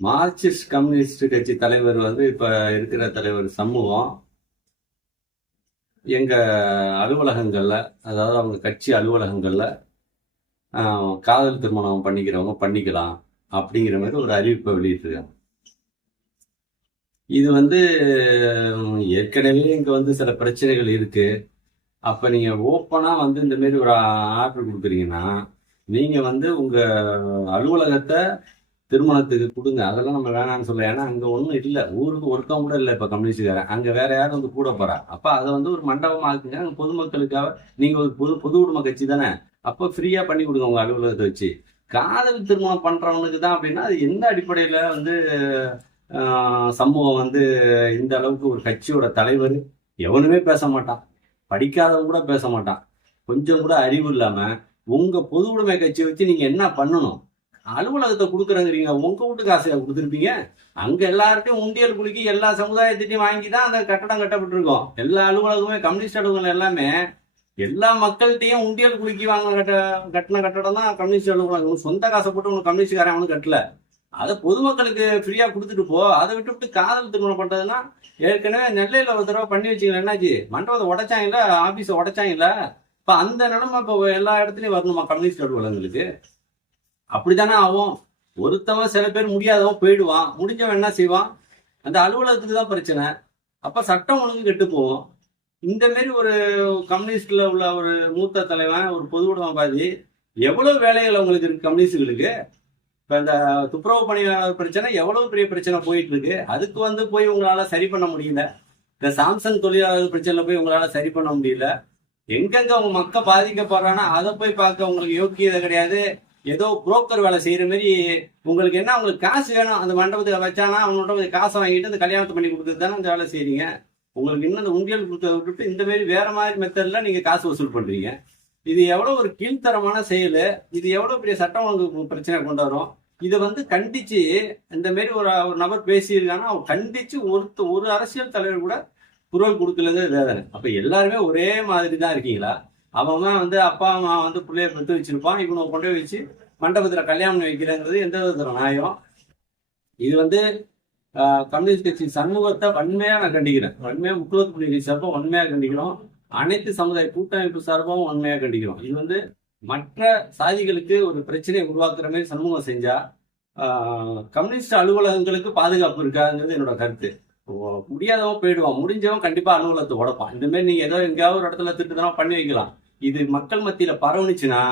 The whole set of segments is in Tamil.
மார்க்சிஸ்ட் கம்யூனிஸ்ட் கட்சி தலைவர் இப்ப இருக்கிற தலைவர் சண்முகம் எங்க அலுவலகங்கள்ல, அதாவது அவங்க கட்சி அலுவலகங்கள்ல காதல் திருமணம் பண்ணிக்கிறவங்க பண்ணிக்கலாம் அப்படிங்கிற மாதிரி ஒரு அறிவிப்பை வெளியிட்டிருக்காங்க. இது ஏற்கனவே இங்க சில பிரச்சனைகள் இருக்கு. அப்ப நீங்க ஓப்பனா இந்த மாதிரி ஒரு ஆர்டர் கொடுக்குறீங்கன்னா, நீங்க உங்க அலுவலகத்தை திருமணத்துக்கு கொடுங்க. அதெல்லாம் நம்ம வேணாம்னு சொல்ல. ஏன்னா அங்க ஒன்றும் இல்லை, ஊருக்கு ஒருத்தவங்க கூட இல்லை. இப்ப கம்யூனிஸ்டுக்காரன் அங்க வேற யாரும் கூட போறா. அப்ப அதை ஒரு மண்டபமா ஆக்குங்க. அங்க பொதுமக்களுக்காக நீங்க ஒரு பொது உடைமை கட்சி தானே, அப்ப ஃப்ரீயா பண்ணி கொடுங்க உங்க அலுவலகத்தை வச்சு. காதல் திருமணம் பண்றவனுக்கு தான் அப்படின்னா அது எந்த அடிப்படையில சமூகம் இந்த அளவுக்கு ஒரு கட்சியோட தலைவர் எவனுமே பேச மாட்டான், படிக்காதவன் கூட பேச மாட்டான். கொஞ்சம் கூட அறிவு இல்லாம உங்க பொது உடைமை கட்சியை வச்சு நீங்க என்ன பண்ணணும்? அலுவலகத்தை கொடுக்குறேங்கிறீங்க, உங்க வீட்டுக்கு ஆசையா கொடுத்துருப்பீங்க. அங்க எல்லார்ட்டையும் உண்டியல் குலுக்கி எல்லா சமுதாயத்திட்டையும் வாங்கி தான் அந்த கட்டடம் கட்டப்பட்டிருக்கோம். எல்லா அலுவலகமே, கம்யூனிஸ்ட் அலுவலகம் எல்லாமே எல்லா மக்கள்கிட்டையும் உண்டியல் குலுக்கி வாங்க கட்டின கட்டடம் தான் கம்யூனிஸ்ட் அலுவலகம். சொந்த காசை போட்டு உனக்கு கம்யூனிஸ்ட்காரன் அவனு கட்டல. அதை பொதுமக்களுக்கு ஃப்ரீயா கொடுத்துட்டு போ. அதை விட்டு காதல் திருமணம் பண்றதுன்னா, ஏற்கனவே நெல்லையில ஒரு தடவை பண்ணி வச்சுக்கலாம். என்னாச்சு? மண்டபத்தை உடைச்சாங்கல்ல, ஆபீஸை உடைச்சாங்கல்ல. இப்ப அந்த நிலைமை இப்போ எல்லா இடத்துலயும் வரணுமா கம்யூனிஸ்ட் அலுவலகங்களுக்கு? அப்படித்தானே ஆகும். ஒருத்தவன் சில பேர் முடியாதவன் போயிடுவான், முடிஞ்சவன் என்ன செய்வான்? அந்த அலுவலகத்துக்கு தான் பிரச்சனை. அப்ப சட்டம் ஒழுங்கு கெட்டு போகும். இந்த மாதிரி ஒரு கம்யூனிஸ்ட்ல உள்ள ஒரு மூத்த தலைவன், ஒரு பொது உடைமைவாதி, எவ்வளவு வேலைகள் அவங்களுக்கு இருக்கு கம்யூனிஸ்டுகளுக்கு. இப்ப இந்த துப்புரவு பணியாளர் பிரச்சனை எவ்வளவு பெரிய பிரச்சனை போயிட்டு இருக்கு. அதுக்கு போய் உங்களால சரி பண்ண முடியல. இந்த சாம்சங் தொழிலாளர் பிரச்சனை போய் உங்களால சரி பண்ண முடியல. எங்கெங்க அவங்க மக்கள் பாதிக்கப்படுறான்னா அதை போய் பார்க்க உங்களுக்கு யோக்கியதை கிடையாது. ஏதோ புரோக்கர் வேலை செய்யற மாதிரி உங்களுக்கு என்ன, உங்களுக்கு காசு வேணும், அந்த மண்டபத்தை வச்சானா அவங்கள்ட்ட காசை வாங்கிட்டு அந்த கல்யாணத்தை பண்ணி கொடுக்குறது தானே அந்த வேலை செய்றீங்க. உங்களுக்கு இன்னும் அந்த உண்டியல் கொடுத்ததை விட்டுட்டு இந்த மாதிரி வேற மாதிரி மெத்தட்ல நீங்க காசு வசூல் பண்றீங்க. இது எவ்வளவு ஒரு கீழ்த்தரமான செயல். இது எவ்வளவு பெரிய சட்டம் ஒழுங்கு பிரச்சனை கொண்டு வரும். இதை கண்டிச்சு இந்த மாதிரி ஒரு நபர் பேசியிருக்காங்கன்னா அவன் கண்டிச்சு ஒரு அரசியல் தலைவர் கூட குரல் கொடுக்கலங்கிறது வேதனை. அப்ப எல்லாருமே ஒரே மாதிரி தான் இருக்கீங்களா? அவன் அப்பா அம்மா பிள்ளைய பெற்று வச்சிருப்பான், இவனை கொண்டு வச்சு மண்டபத்துல கல்யாணம் வைக்கிறேங்கிறது எந்த விதத்துல நியாயம்? இது கம்யூனிஸ்ட் கட்சி சமூகத்தை வன்மையா நான் கண்டிக்கிறேன். வன்மையா முக்குலத்து புலிகள் சார்பாக வன்மையா கண்டிக்கிறோம். அனைத்து சமுதாய கூட்டமைப்பு சார்பாகவும் வன்மையா கண்டிக்கிறோம். இது மற்ற சாதிகளுக்கு ஒரு பிரச்சனையை உருவாக்குற மாதிரி சமூகம் செஞ்சா கம்யூனிஸ்ட் அலுவலகங்களுக்கு பாதுகாப்பு இருக்காதுங்கிறது என்னோட கருத்து. முடியாதவன் போயிடுவான், முடிஞ்சவன் கண்டிப்பா அலுவலகத்தை உடைப்பான். இந்த மாதிரி நீங்க ஏதோ எங்கேயாவது ஒரு இடத்துல திட்டுதனா பண்ணி வைக்கலாம். இது மக்கள் மத்தியில பரவுனுச்சுன்னா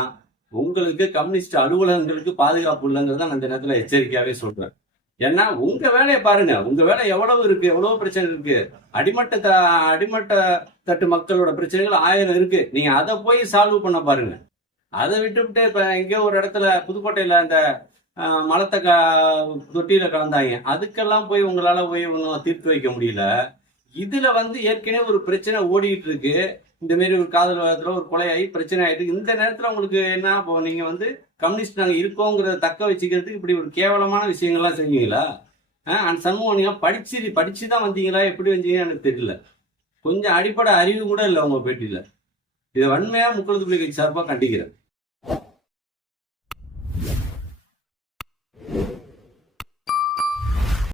உங்களுக்கு கம்யூனிஸ்ட் அலுவலகங்களுக்கு பாதுகாப்பு இல்லைங்கிறத நான் இந்த நேரத்துல எச்சரிக்கையாவே சொல்றேன். ஏன்னா உங்க வேலையை பாருங்க, உங்க வேலை எவ்வளவு இருக்கு, எவ்வளவு பிரச்சனை இருக்கு. அடிமட்ட தட்டு மக்களோட பிரச்சனைகள் 1000 இருக்கு. நீங்க அதை போய் சால்வ் பண்ண பாருங்க. அதை விட்டுவிட்டு இப்ப எங்கேயோ ஒரு இடத்துல புதுக்கோட்டையில அந்த மலத்தை தொட்டியில கலந்தாங்க, அதுக்கெல்லாம் போய் உங்களால போய் ஒன்றும் தீர்த்து வைக்க முடியல. இதுல ஏற்கனவே ஒரு பிரச்சனை ஓடிட்டு இருக்கு. இந்த மாதிரி ஒரு காதல் வளத்துல ஒரு கொலையாகி பிரச்சனை ஆயிட்டு இந்த நேரத்துல உங்களுக்கு என்ன, இப்போ நீங்க கம்யூனிஸ்ட் நாங்க இருக்கோங்கிறத தக்க வச்சுக்கிறதுக்கு இப்படி ஒரு கேவலமான விஷயங்கள்லாம் செஞ்சீங்களா? அந்த சமூகம் நீங்க படிச்சுதான் வந்தீங்களா, எப்படி வந்தீங்கன்னு எனக்கு தெரியல. கொஞ்சம் அடிப்படை அறிவு கூட இல்லை உங்க பேட்டியில. இதை வன்மையா முக்குலத்து புலிகள் கட்சி சார்பாக கண்டிக்கிறேன்.